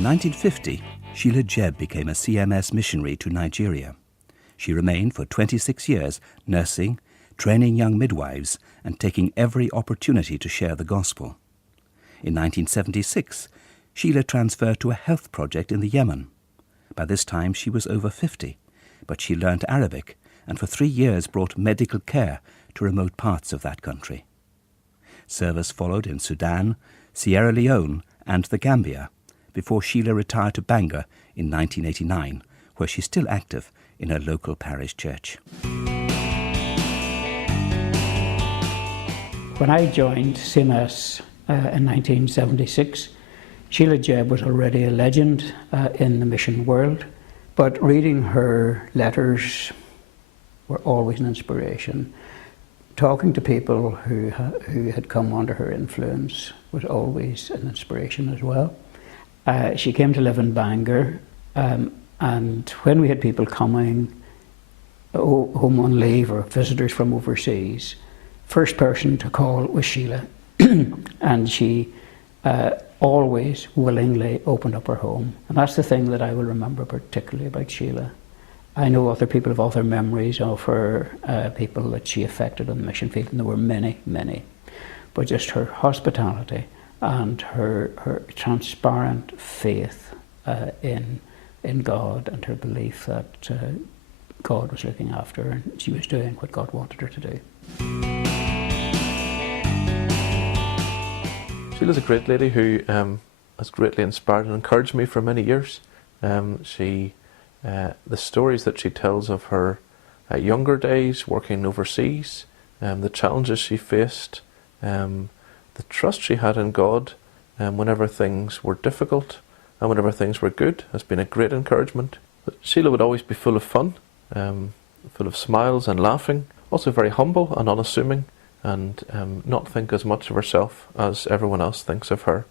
In 1950, Sheilagh Jebb became a CMS missionary to Nigeria. She remained for 26 years nursing, training young midwives, and taking every opportunity to share the gospel. In 1976, Sheilagh transferred to a health project in the Yemen. By this time she was over 50, but she learnt Arabic and for 3 years brought medical care to remote parts of that country. Service followed in Sudan, Sierra Leone and the Gambia, before Sheilagh retired to Bangor in 1989, where she's still active in her local parish church. When I joined CMS in 1976, Sheilagh Jebb was already a legend in the mission world, but reading her letters were always an inspiration. Talking to people who had come under her influence was always an inspiration as well. She came to live in Bangor, and when we had people coming home on leave or visitors from overseas, first person to call was Sheilagh, and she always willingly opened up her home. And that's the thing that I will remember particularly about Sheilagh. I know other people have other memories of her, people that she affected on the mission field, and there were many, many. But just her hospitality and her transparent faith in God, and her belief that God was looking after her and she was doing what God wanted her to do. Sheilagh's a great lady who has greatly inspired and encouraged me for many years. The stories that she tells of her younger days working overseas, the challenges she faced, the trust she had in God whenever things were difficult and whenever things were good, has been a great encouragement. Sheilagh would always be full of fun, full of smiles and laughing, also very humble and unassuming, and not think as much of herself as everyone else thinks of her.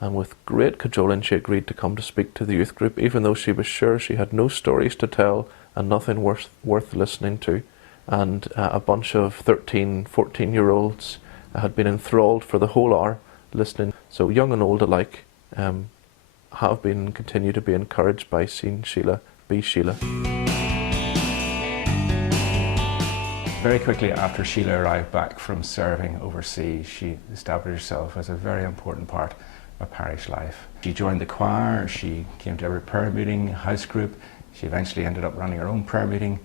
And with great cajoling she agreed to come to speak to the youth group, even though she was sure she had no stories to tell and nothing worth listening to. And a bunch of 13, 14-year-olds had been enthralled for the whole hour listening. So young and old alike have been and continue to be encouraged by seeing Sheilagh be Sheilagh. Very quickly after Sheilagh arrived back from serving overseas, she established herself as a very important part of parish life. She joined the choir, she came to every prayer meeting, house group. She eventually ended up running her own prayer meeting.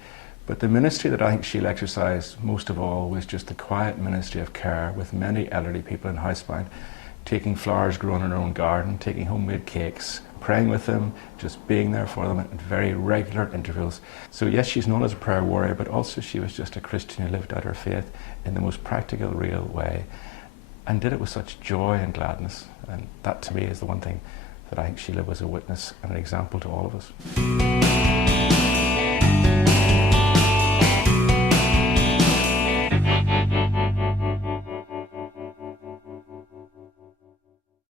But the ministry that I think Sheilagh exercised most of all was just the quiet ministry of care with many elderly people in housebound, taking flowers grown in her own garden, taking homemade cakes, praying with them, just being there for them at very regular intervals. So yes, she's known as a prayer warrior, but also she was just a Christian who lived out her faith in the most practical, real way, and did it with such joy and gladness. And that to me is the one thing that I think Sheilagh was a witness and an example to all of us.